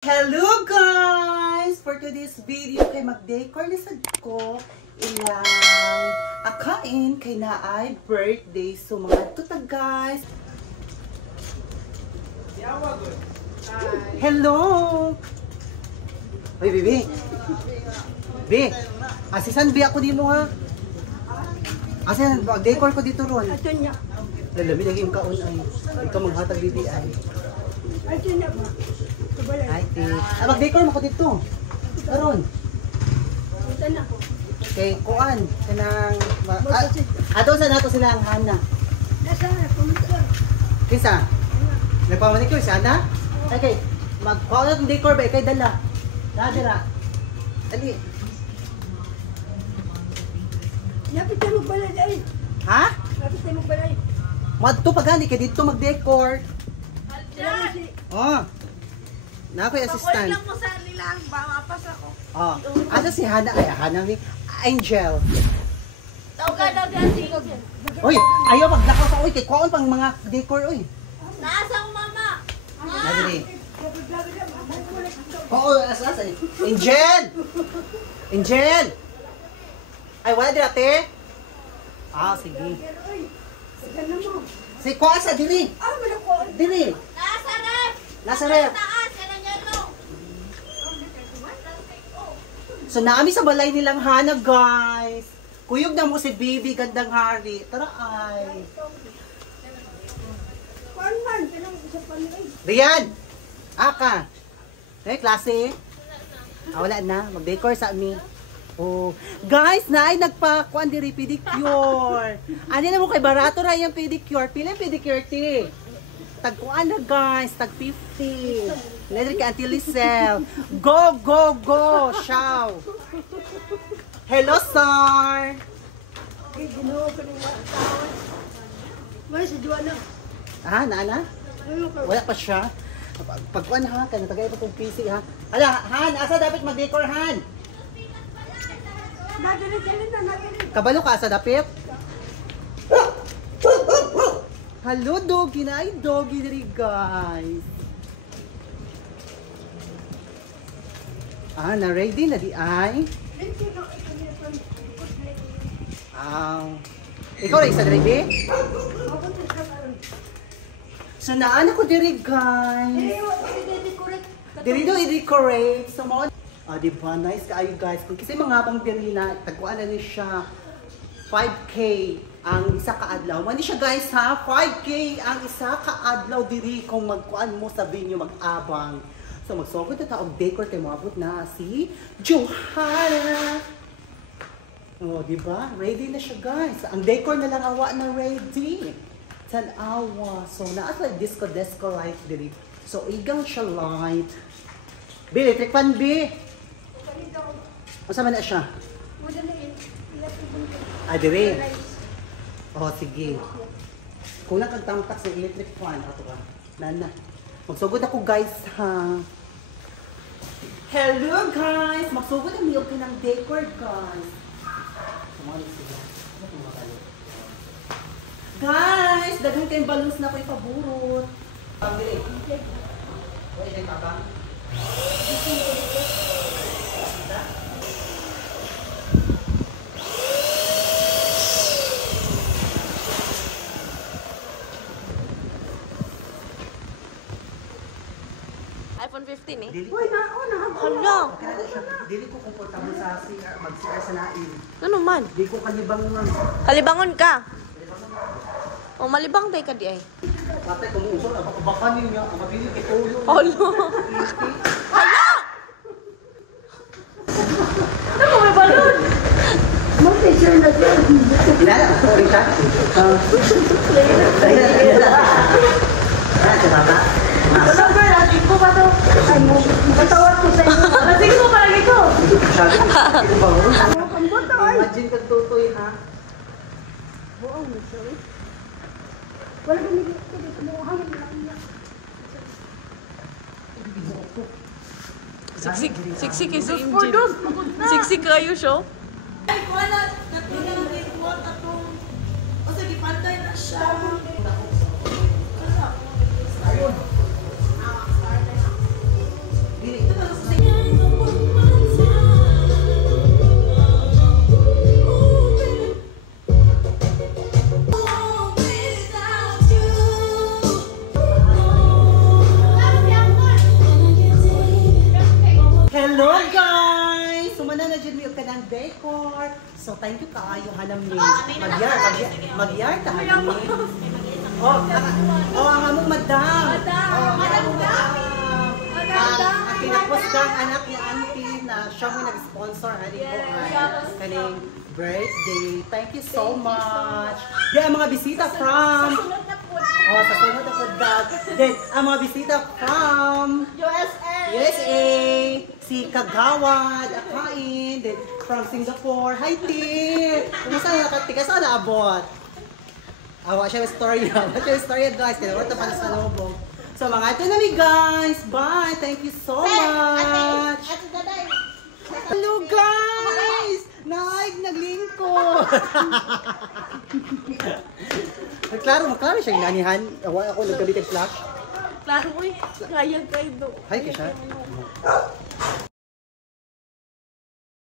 Hello guys! For today's video kay mag-decor lisad ko ilang akain kay naay birthday. So mga tutag guys. Hello! Uy, Bibi! Bibi! Asisan bi ako di mo ha? Asisan, mag-decor ko dito ron. Ato niya. Lalami lagi yung kaon ay. Ikaw maghatag Bibi ay. Ato niya ba? Ay, mag-decor mo ko dito. Karon. Punta na ko. Kay kuan kanang ato sa nato sila ang Hana. Nasa na, pumunta. Kisa? Nagpamanicure si Hana? Okay, mag-kuan natin decor ba kay dala. Dala. Ali. Lapit tayo magbalay ay. Ha? Lapit tayo magbalay. Madto pagani kay dito mag-decor. Salamat si. Oh. Na ako yung assistant. Pakulit lang mo sa nila, mapas ako. Oh. Ano si Hana? Ay, Hana ni Angel. Tawag daw dyan si Uy, ayaw maglakaw sa uy. Kay kuan pang mga decor uy. Nasa ang mama. Nadiri. Oo, asa. Angel! Angel! Ay, wala din ate? Ah, sige. Uy, sagana mo. Si kuan sa diri. Ah, malako. Diri. Nasa ref. Nasa ref. Taas, yan ang yellow. So naami sa balay nilang Hana guys. Kuyog na mo si Bibi, gandang hari. Tara ay. Kuan man, kanang isa pa ni. Rian! Aka! Eh, klase? Ah, wala na. Mag-decor sa amin. Oh. Guys, na ay nagpa-kuan diri pedicure. Ano na mo kay barato ra yung pedicure. Pila yung pedicure ti? Tag-kuan na guys, tag 50. Leather kay Auntie Lisel. Go, go, go! Shout! Hello, sir! Ay, ginoo ko ng mga tao. Wala si Juana. Ah, naana? Wala pa siya. Pagkuan ha, kaya natagay pa kong PC ha. Hala, Han, asa dapat mag-decor, Han? Dadali-dali na natin. Kabalo ka asa dapit? Hello, doggy na. Ay, doggy diri, guys. Ah, na-ready na di ay? Ikaw rin isa diri, So, naan ako diri, guys. Diri do i-decorate. So, mo diba? Nice kaayo, guys. Kung kasi mga bang diri na, tagkuan na ni siya 5K ang isa ka adlaw. Mani siya guys ha, 5K ang isa ka adlaw diri kung magkuan mo sabihin niyo mag-abang. So magsugod na ta og decor kay moabot na si Johanna. Oh, di ba? Ready na siya guys. Ang decor na lang awa na ready. Tan-awa. So naa like disco light diri. So igang siya light. Bi, electric fan bi. Asa man na siya? Diri. Oh, sige. Kung nakagtamtak sa electric fan, ato ka. Nana. Magsugod ako guys ha. Hello guys! Magsugod ang milk ng decor guys. Guys! Daghang kayong balloons na ko ipaburot. Pagdiri. Uy, ay kabang. iPhone 15 eh. Uy, nauna. Hala. Dili ko komportable sa CR, mag-CR sa nain. Ano man? Dili ko kalibang nga. Kalibangon ka. O malibang day ka di ay. Patay, kumuusol, baka niya, ang mabili kay Tulo. Hala. Hala! Ano may balon? Mag-picture na siya. Kilala, sorry siya. Siya baba. Ano ba? Laging ko ba ito? Ay, matawad ko sa inyo. Laging ko palagi ko. Ang boto ay. Imagine kang tutoy ha. Buong, sorry. Wala ka nagigit. Mga hangin lang niya. Siksik. Siksik is Angel. Siksik kayo siya. Ay, wala. Natulong din po atong. O sige, pantay na siya. Ayun. Dili Hanam Decor. So, thank you kaayo, Hanam ni. Magyar ta, Hanam ni. Ang among madam. Ang pinapostang anak ni Auntie na siya mo nag-sponsor kaning birthday. Thank you so much. Then, ang mga bisita from... sa sunod na po that. Then, ang mga bisita from... USA. Si Kagawad, Akain. Then, from Singapore. Hi, Tir! Kumusta na nakatika? Saan naabot? Awa siya yung storya. Guys. Kaya wala pa na sa lobong. So, mga ito na mi, guys. Bye. Thank you so much. Hello, guys! Naglingkod! Maklaro siya yung nanihan. Ako naggamit ng flash. Klaro mo eh. Kaya kayo do. Hi, Kisha.